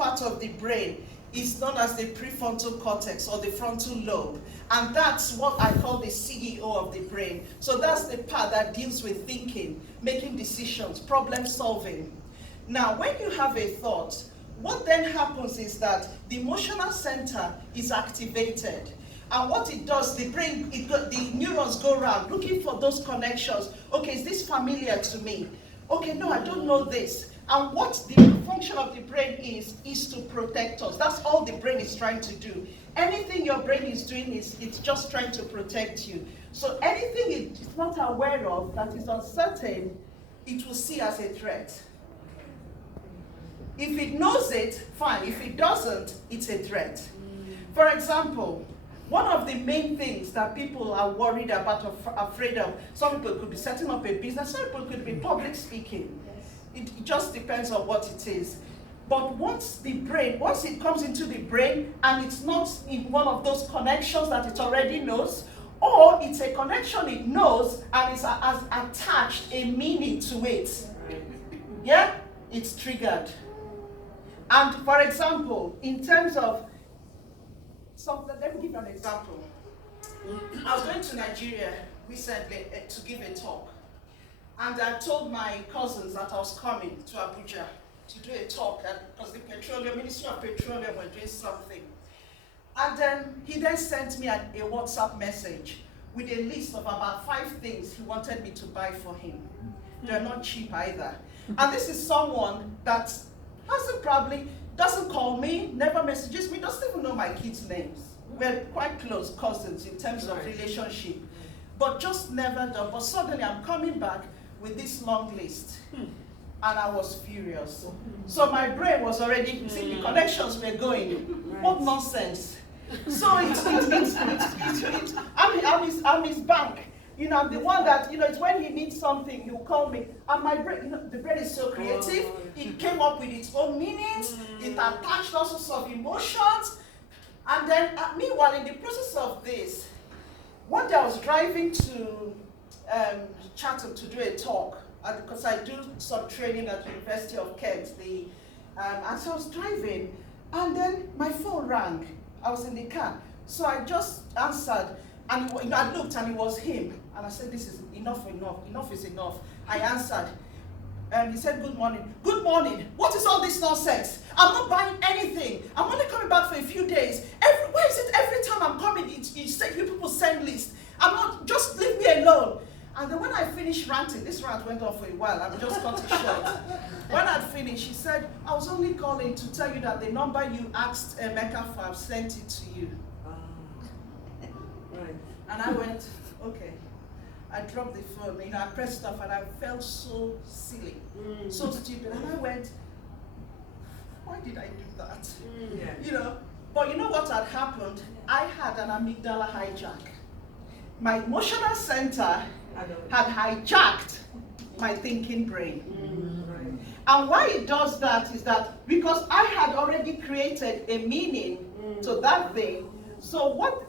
part of the brain is known as the prefrontal cortex or the frontal lobe. And that's what I call the CEO of the brain. So that's the part that deals with thinking, making decisions, problem solving. Now, when you have a thought, what then happens is that the emotional center is activated. And what it does, the brain, the neurons go around looking for those connections. Okay, is this familiar to me? Okay, no, I don't know this. And what the function of the brain is to protect us. That's all the brain is trying to do. Anything your brain is doing it's just trying to protect you. So anything it's not aware of that is uncertain, it will see as a threat. If it knows it, fine. If it doesn't, it's a threat. For example, one of the main things that people are worried about or afraid of, some people could be setting up a business, some people could be public speaking. It just depends on what it is. But once it comes into the brain and it's not in one of those connections that it already knows, or it's a connection it knows and it has attached a meaning to it, yeah, it's triggered. And for example, in terms of something, let me give you an example. I was going to Nigeria recently to give a talk. And I told my cousins that I was coming to Abuja to do a talk because the Ministry of Petroleum were doing something. And then he then sent me a WhatsApp message with a list of about 5 things he wanted me to buy for him. They're not cheap either. And this is someone that doesn't call me, never messages me, doesn't even know my kids' names. We're quite close cousins in terms of relationship, but just never done. But suddenly I'm coming back with this long list, and I was furious. So my brain was already, see, the connections were going. What nonsense. So I'm his bank. You know, I'm the one that, it's when he needs something, he'll call me. And my brain, the brain is so creative. It came up with its own meanings. It attached all sorts of emotions. And then, meanwhile, in the process of this, one day I was driving to Chatham to do a talk, because I do some training at the University of Kent. And so I was driving, and then my phone rang. I was in the car. So I just answered. And I looked and it was him. And I said, this is enough is enough. I answered. And he said, good morning. Good morning. What is all this nonsense? I'm not buying anything. I'm only coming back for a few days. Why is it every time I'm coming, you people send lists? I'm not, just leave me alone. And then when I finished ranting, this rant went on for a while, I'm just cut it short. When I'd finished, she said, I was only calling to tell you that the number you asked Emeka for, I've sent it to you. Right. And I went, okay. I dropped the phone, I pressed off, and I felt so silly, so stupid. And I went, why did I do that? Yeah. But you know what had happened? I had an amygdala hijack. My emotional center had hijacked my thinking brain. Right. And why it does that is that because I had already created a meaning to that thing.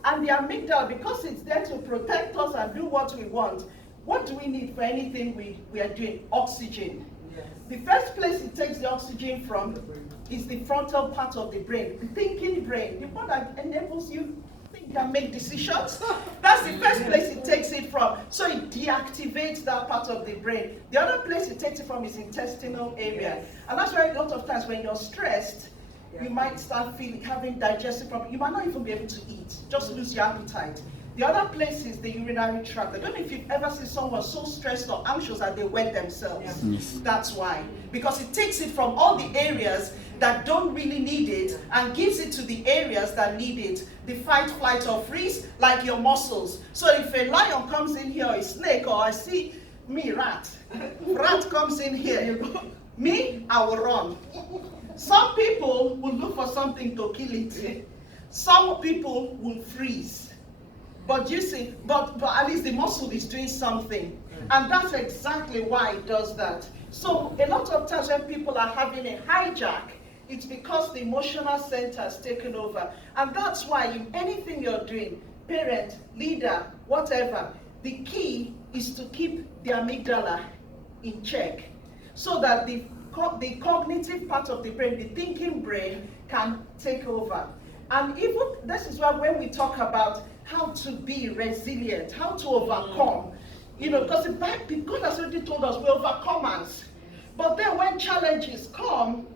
And the amygdala, because it's there to protect us and do what we want, what do we need for anything we are doing? Oxygen. Yes. The first place it takes the oxygen from is the frontal part of the brain, the thinking brain, the one that enables you to think and make decisions. That's the first place it takes it from. So it deactivates that part of the brain. The other place it takes it from is intestinal area. Yes. And that's why a lot of times when you're stressed, you might start having digestive problems. You might not even be able to eat, just lose your appetite. The other place is the urinary tract. I don't know if you've ever seen someone so stressed or anxious that they wet themselves. Yes. That's why. Because it takes it from all the areas that don't really need it and gives it to the areas that need it. The fight, flight, or freeze, like your muscles. So if a lion comes in here, or a snake, or I see rat comes in here, me, I will run. Some people will look for something to kill it. Some people will freeze. But you see, but at least the muscle is doing something. And that's exactly why it does that. So a lot of times when people are having a hijack, it's because the emotional center has taken over. And that's why in anything you're doing, parent, leader, whatever, the key is to keep the amygdala in check so that the the cognitive part of the brain, the thinking brain, can take over. And even this is why when we talk about how to be resilient, how to overcome, because God has already told us we're overcomers. But then when challenges come,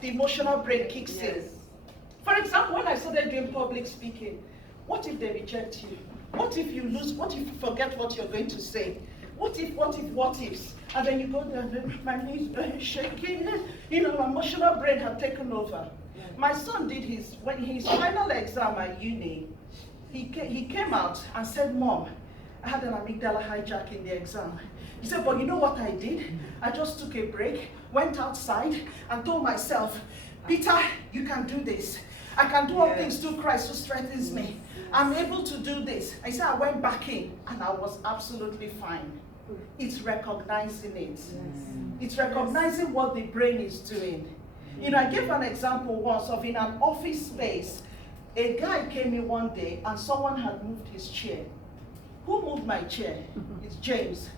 the emotional brain kicks in. For example, when I started doing public speaking, what if they reject you? What if you lose? What if you forget what you're going to say? What ifs? And then you go there, and my knees are shaking. My emotional brain had taken over. My son did his final exam at uni. He came out and said, "Mom, I had an amygdala hijack in the exam." He said, "But you know what I did? I just took a break, went outside, and told myself, Peter, you can do this. I can do all things through Christ who strengthens me. I'm able to do this." I said, I went back in, and I was absolutely fine. It's recognizing it. It's recognizing what the brain is doing. I gave an example once of in an office space, a guy came in one day and someone had moved his chair. Who moved my chair? It's James.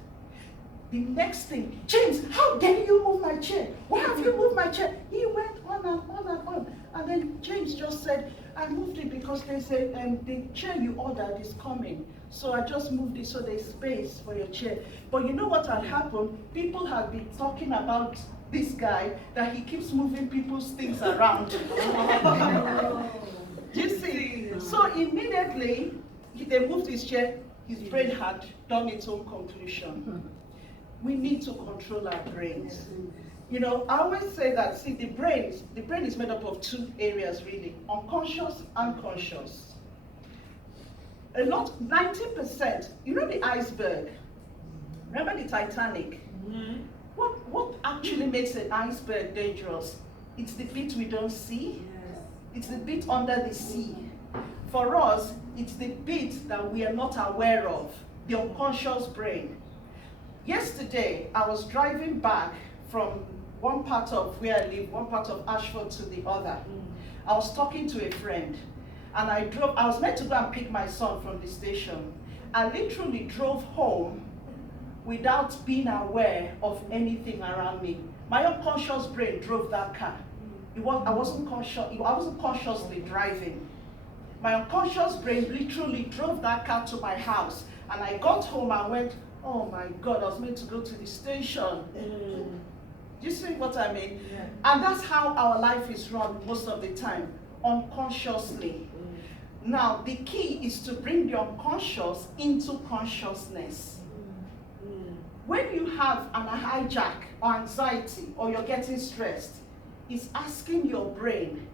The next thing, "James, how dare you move my chair? Why have you moved my chair?" He went on and on and on. And then James just said, "I moved it because they said the chair you ordered is coming. So I just moved it so there's space for your chair." But you know what had happened? People had been talking about this guy, that he keeps moving people's things around. Do you see? So immediately, they moved his chair, his brain had done its own conclusion. We need to control our brains. I always say that, see, the brain is made up of two areas really, unconscious and conscious. 90%, the iceberg, remember the Titanic? What actually makes an iceberg dangerous? It's the bit we don't see. It's the bit under the sea. For us, it's the bit that we are not aware of, the unconscious brain. Yesterday, I was driving back from one part of where I live, one part of Ashford to the other. I was talking to a friend, and I was meant to go and pick my son from the station. I literally drove home without being aware of anything around me. My unconscious brain drove that car. I wasn't consciously driving. My unconscious brain literally drove that car to my house. And I got home and went, "Oh my God, I was meant to go to the station." Do you see what I mean? Yeah. And that's how our life is run most of the time, unconsciously. Now, the key is to bring the unconscious into consciousness. When you have a hijack or anxiety or you're getting stressed, it's asking your brain,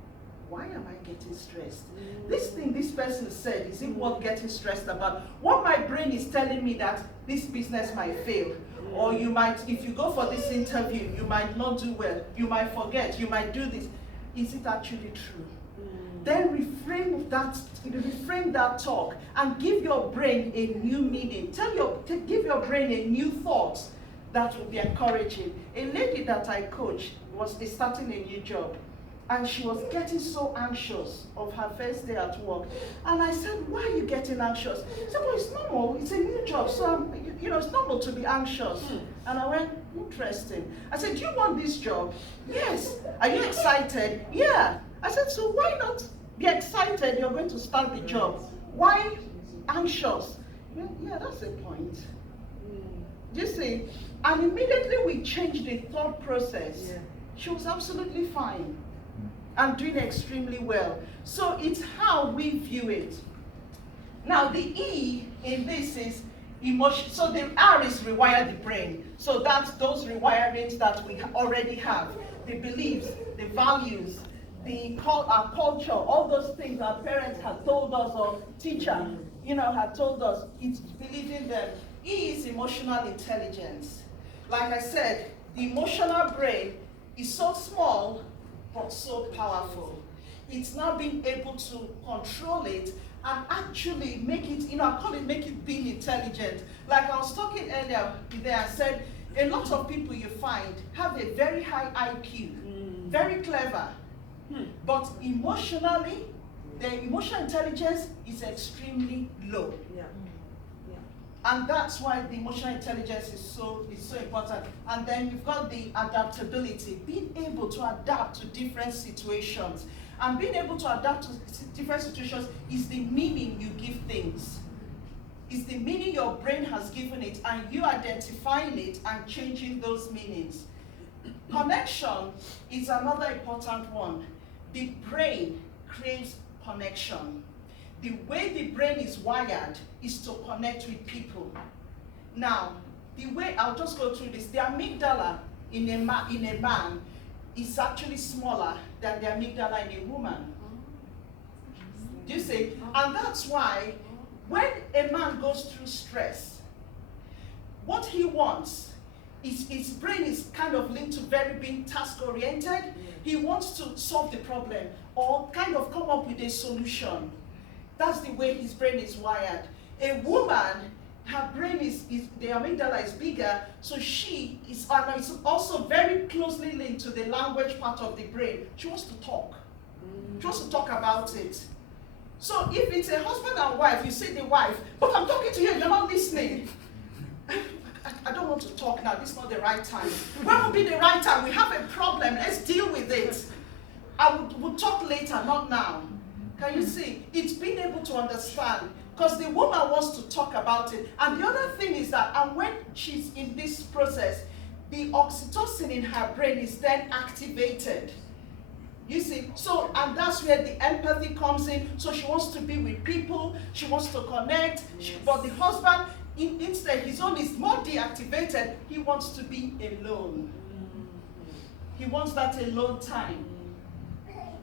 why am I getting stressed? This thing this person said, is it worth getting stressed about? What my brain is telling me that this business might fail, or you might, if you go for this interview, you might not do well, you might forget, you might do this. Is it actually true? Then reframe that talk and give your brain a new meaning. Give your brain a new thought that will be encouraging. A lady that I coached was starting a new job, and she was getting so anxious of her first day at work. And I said, "Why are you getting anxious?" She said, "Well, it's normal. It's a new job, so it's normal to be anxious." And I went, "Interesting." I said, "Do you want this job?" "Yes." "Are you excited?" "Yeah." I said, "So why not be excited? You're going to start the job. Why anxious?" Yeah, that's a point. Do you see? And immediately we changed the thought process. Yeah. She was absolutely fine and doing extremely well. So it's how we view it. Now the E in this is emotion. So the R is rewire the brain. So that's those rewirings that we already have. The beliefs, the values, our culture, all those things our parents had told us, or teacher, had told us. It's believing them. E is emotional intelligence. Like I said, the emotional brain is so small, but so powerful. It's now being able to control it and actually make it, I call it make it being intelligent. Like I was talking earlier there, I said, a lot of people you find have a very high IQ, very clever, but emotionally, their emotional intelligence is extremely low. And that's why the emotional intelligence is so important. And then you've got the adaptability, being able to adapt to different situations. And being able to adapt to different situations is the meaning you give things. It's the meaning your brain has given it, and you identifying it and changing those meanings. Connection is another important one. The brain craves connection. The way the brain is wired is to connect with people. Now, the way, I'll just go through this. The amygdala in a man is actually smaller than the amygdala in a woman. Do you see? And that's why when a man goes through stress, what he wants is, his brain is kind of linked to very being task-oriented. He wants to solve the problem or kind of come up with a solution. That's the way his brain is wired. A woman, her brain the amygdala is bigger, so she is also very closely linked to the language part of the brain. She wants to talk. She wants to talk about it. So if it's a husband and wife, you say the wife, but I'm talking to you, you're not listening. I don't want to talk now, this is not the right time. When will be the right time? We have a problem, let's deal with it. We'll talk later, not now. Can you see? It's being able to understand, because the woman wants to talk about it. And the other thing is that, and when she's in this process, the oxytocin in her brain is then activated. You see, so, and that's where the empathy comes in. So she wants to be with people, she wants to connect, but the husband, instead, his own is more deactivated. He wants to be alone. He wants that alone time.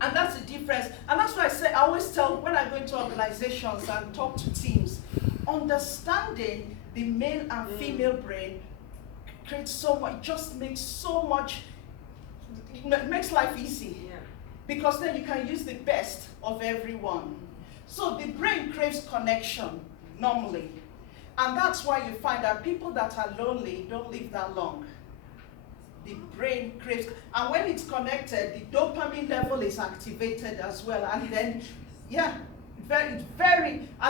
And that's the difference. And that's why I always tell, when I go into organizations and talk to teams, understanding the male and female brain creates so much, just makes so much, it makes life easy. Yeah. Because then you can use the best of everyone. So the brain craves connection, normally. And that's why you find that people that are lonely don't live that long. The brain craves, and when it's connected, the dopamine level is activated as well. And then, yeah, and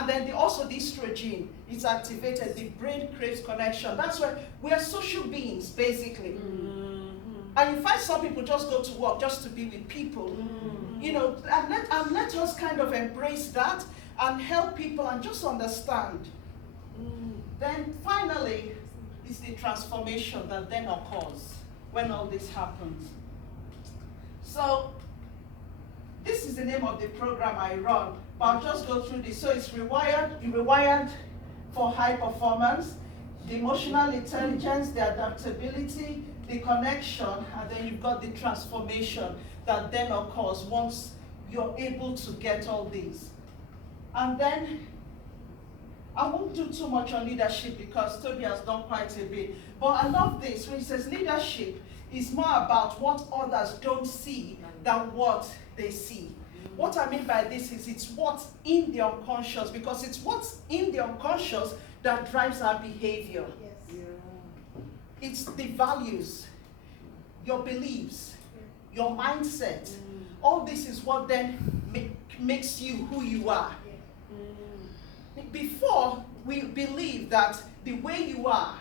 then also the estrogen is activated. The brain craves connection. That's why we are social beings, basically. And you find some people just go to work just to be with people. You know, and let us kind of embrace that and help people and just understand. Then finally, is the transformation that then occurs when all this happens. So, this is the name of the program I run, but I'll just go through this. So it's rewired for high performance, the emotional intelligence, the adaptability, the connection, and then you've got the transformation that then occurs once you're able to get all these. And then, I won't do too much on leadership because Toby has done quite a bit. But I love this when he says leadership is more about what others don't see than what they see. What I mean by this is it's what's in the unconscious, because it's what's in the unconscious that drives our behavior. Yes. Yeah. It's the values, your beliefs, your mindset. All this is what then makes you who you are. Before, we believe that the way you are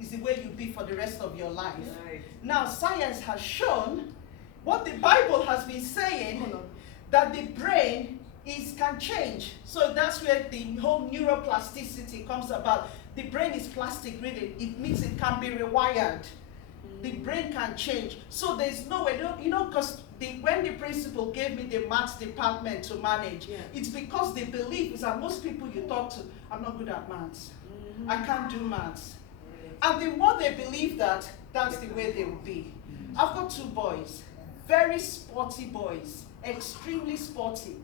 is the way you'll be for the rest of your life. Right. Now, science has shown what the Bible has been saying, that the brain can change. So that's where the whole neuroplasticity comes about. The brain is plastic, really. It means it can be rewired. The brain can change. So there's no way, you know, because when the principal gave me the maths department to manage, it's because the belief is that most people you talk to, I'm not good at maths. I can't do maths. And the more they believe that, that's the way they will be. I've got two boys, very sporty boys, extremely sporty.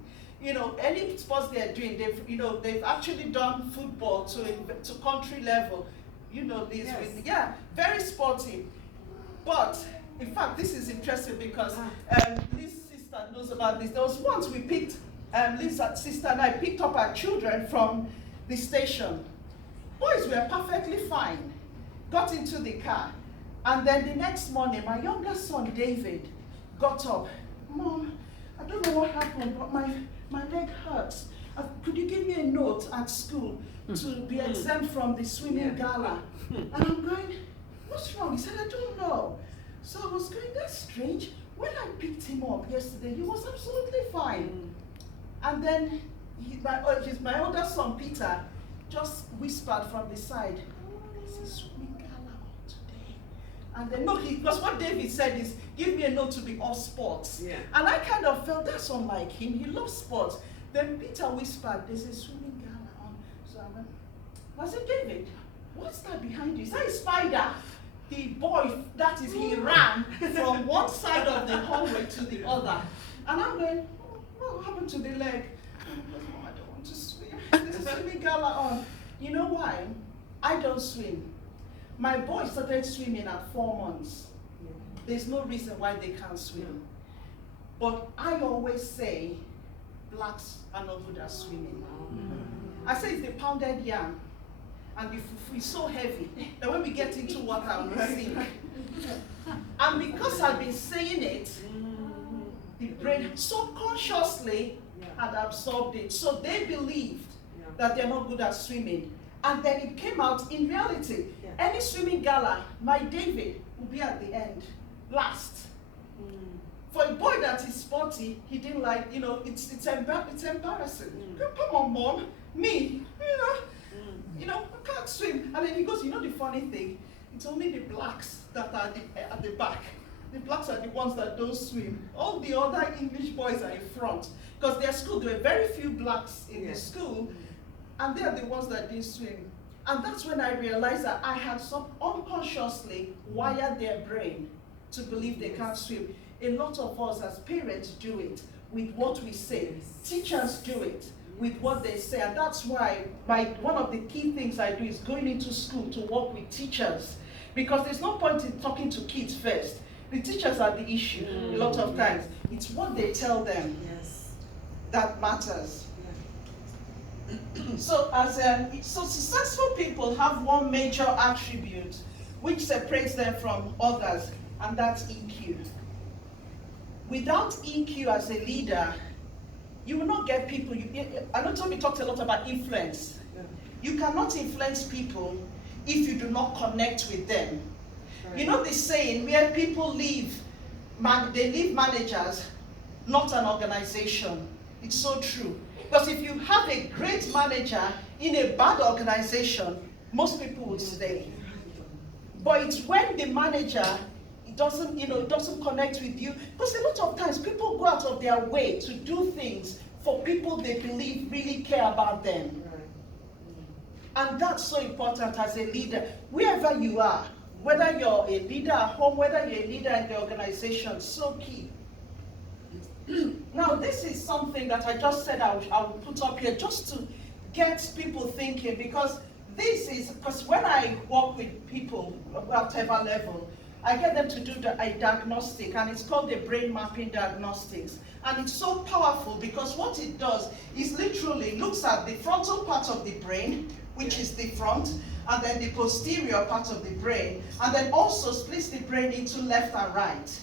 You know, any sports they're doing, they've actually done football to country level. You know this, very sporty. But in fact, this is interesting because Liz's sister knows about this. There was once we picked, Liz's sister and I picked up our children from the station. Boys were perfectly fine. Got into the car. And then the next morning, my younger son, David, got up. Mom, I don't know what happened, but my leg hurts. could you give me a note at school to be exempt from the swimming gala? And I'm going, what's wrong? He said, I don't know. So I was going, that's strange. When I picked him up yesterday, he was absolutely fine. And then my older son, Peter, just whispered from the side, there's a swimming gala on today. And then, no, because what David said is, give me a note to be all sports. Yeah. And I kind of felt that's unlike him. He loves sports. Then Peter whispered, there's a swimming gala on. So I went, I said, David, what's that behind you? Is that a spider? The boy, that is, he ran from one side of the hallway to the other. And I'm going, what happened to the leg? And he goes, oh, I don't want to swim. There's a swimming gala on. You know why? I don't swim. My boy started swimming at 4 months. There's no reason why they can't swim. But I always say, blacks are not good at swimming. I say it's the pounded yam. And the fufu is so heavy that when we get into water, we sink. And because I've been saying it, the brain subconsciously had absorbed it. So they believed that they're not good at swimming. And then it came out in reality. Any swimming gala, my David will be at the end, last. For a boy that is sporty, he didn't like, it's embarrassing. Come on, Mom, me, I can't swim. And then he goes, the funny thing, it's only the blacks that are at the back. The blacks are the ones that don't swim. All the other English boys are in front. Because their school, there were very few blacks in the school, and they are the ones that didn't swim. And that's when I realized that I had unconsciously wired their brain to believe they can't swim. A lot of us as parents do it with what we say. Teachers do it with what they say. And that's why one of the key things I do is going into school to work with teachers. Because there's no point in talking to kids first. The teachers are the issue a lot of times. It's what they tell them that matters. So successful people have one major attribute which separates them from others, and that's EQ. Without EQ as a leader, you will not get people. I know Tommy talked a lot about influence. You cannot influence people if you do not connect with them. Right. You know the saying where people leave managers, not an organization. It's so true. Because if you have a great manager in a bad organization, most people will stay. But it's when the manager doesn't connect with you. Because a lot of times people go out of their way to do things for people they believe really care about them. And that's so important as a leader. Wherever you are, whether you're a leader at home, whether you're a leader in the organization, so key. Now, this is something that I just said I will put up here just to get people thinking, because when I work with people at whatever level, I get them to do a diagnostic, and it's called the brain mapping diagnostics. And it's so powerful because what it does is literally looks at the frontal part of the brain, which is the front, and then the posterior part of the brain, and then also splits the brain into left and right.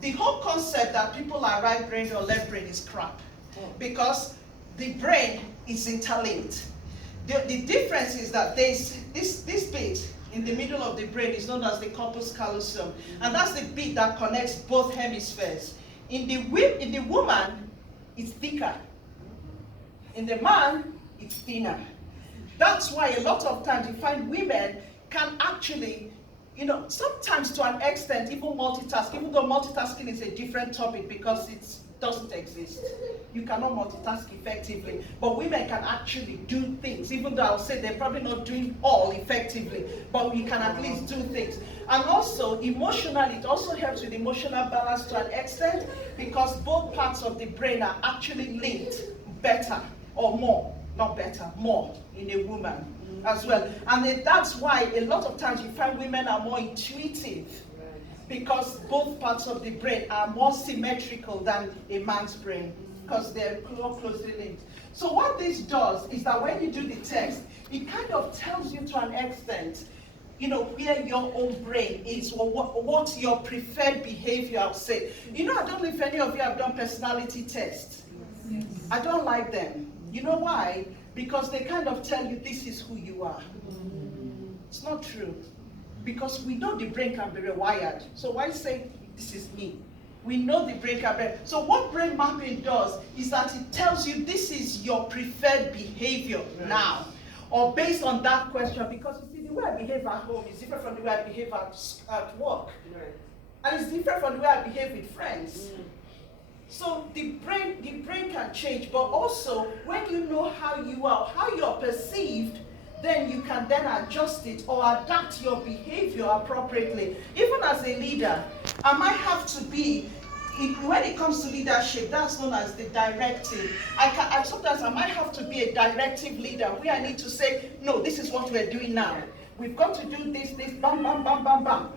The whole concept that people are right brain or left brain is crap, because the brain is interlinked. The difference is that this bit in the middle of the brain is known as the corpus callosum, and that's the bit that connects both hemispheres. In the woman, it's thicker. In the man, it's thinner. That's why a lot of times you find women can actually, sometimes to an extent, even multitask, even though multitasking is a different topic because it doesn't exist. You cannot multitask effectively, but women can actually do things, even though I'll say they're probably not doing all effectively, but we can at least do things. And also, emotionally, it also helps with emotional balance to an extent, because both parts of the brain are actually linked better or more, not better, more in a woman as well. And that's why a lot of times you find women are more intuitive, because both parts of the brain are more symmetrical than a man's brain, because they're more closely linked. So what this does is that when you do the test, it kind of tells you to an extent, where your own brain is, or what your preferred behavior, I'll say. I don't know if any of you have done personality tests. Yes. I don't like them. You know why? Because they kind of tell you this is who you are. It's not true. Because we know the brain can be rewired. So why say this is me? We know the brain can be. So what brain mapping does is that it tells you this is your preferred behavior now. Or based on that question, because you see the way I behave at home is different from the way I behave at work. And it's different from the way I behave with friends. So the brain can change, but also when you know how you are, how you're perceived, then you can then adjust it or adapt your behavior appropriately. Even as a leader, I might have to be, when it comes to leadership, that's known as the directive. Sometimes I might have to be a directive leader where I need to say, no, this is what we're doing now. We've got to do this, bam, bam, bam, bam, bam.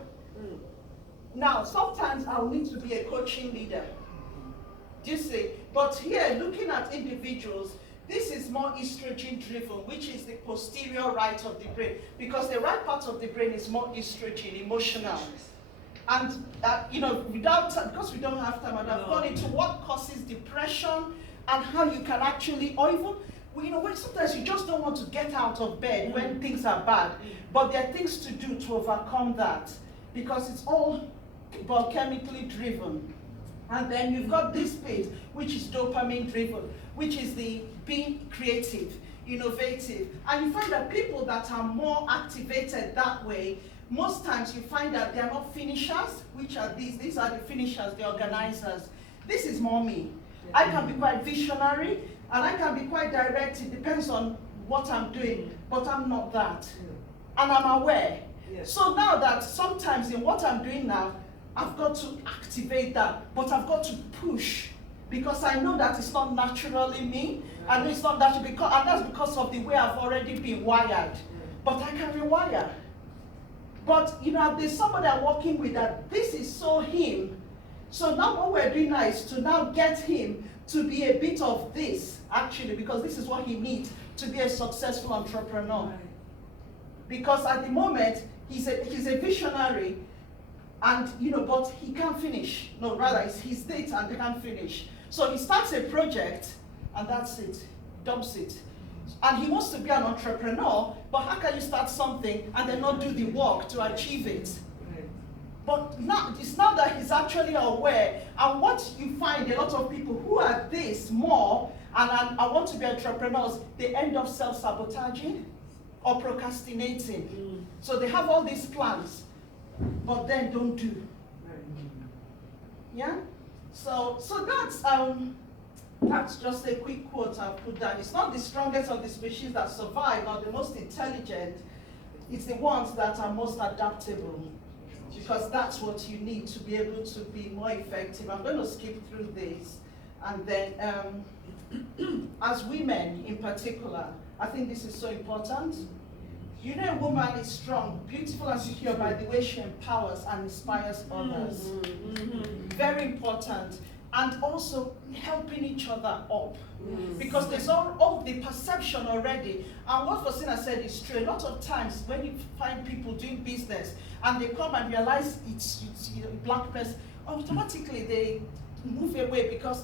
Now, sometimes I'll need to be a coaching leader. Do you see? But here, looking at individuals, this is more estrogen driven, which is the posterior right of the brain, because the right part of the brain is more estrogen, emotional. And because we don't have time, and I've gone into what causes depression and how you can actually, or even, when sometimes you just don't want to get out of bed when things are bad, but there are things to do to overcome that, because it's all biochemically driven. And then you've got this space, which is dopamine driven, which is the being creative, innovative. And you find that people that are more activated that way, most times you find that they're not finishers, which are these. These are the finishers, the organizers. This is more me. I can be quite visionary, and I can be quite direct. It depends on what I'm doing, but I'm not that. And I'm aware. So now that sometimes in what I'm doing now, I've got to activate that, but I've got to push, because I know that it's not naturally me. I know it's not naturally, and that's because of the way I've already been wired. But I can rewire. But there's somebody I'm working with that this is so him. So now what we're doing now is to now get him to be a bit of this, actually, because this is what he needs to be a successful entrepreneur. Because at the moment, he's a visionary, and but he can't finish. No, rather, it's his date and they can't finish. So he starts a project, and that's it, dumps it. And he wants to be an entrepreneur, but how can you start something and then not do the work to achieve it? But now, it's now that he's actually aware, and what you find, a lot of people who are this more, and I want to be entrepreneurs, they end up self-sabotaging or procrastinating. So they have all these plans, but then don't do. Yeah? So that's just a quick quote I've put down. It's not the strongest of the species that survive, or the most intelligent. It's the ones that are most adaptable, because that's what you need to be able to be more effective. I'm going to skip through this. And then, as women in particular, I think this is so important. A woman is strong, beautiful, and secure by the way she empowers and inspires others. Very important. And also helping each other up. Because there's all the perception already. And what Faustina said is true. A lot of times when you find people doing business and they come and realize it's a black person, automatically they move away because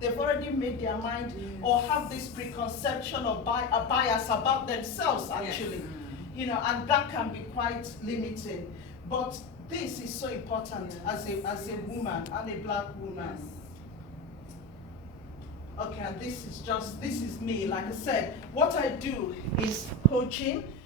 they've already made their mind or have this preconception or a bias about themselves, actually. And that can be quite limiting. But this is so important as a woman and a black woman. Okay, and this is me. Like I said, what I do is coaching,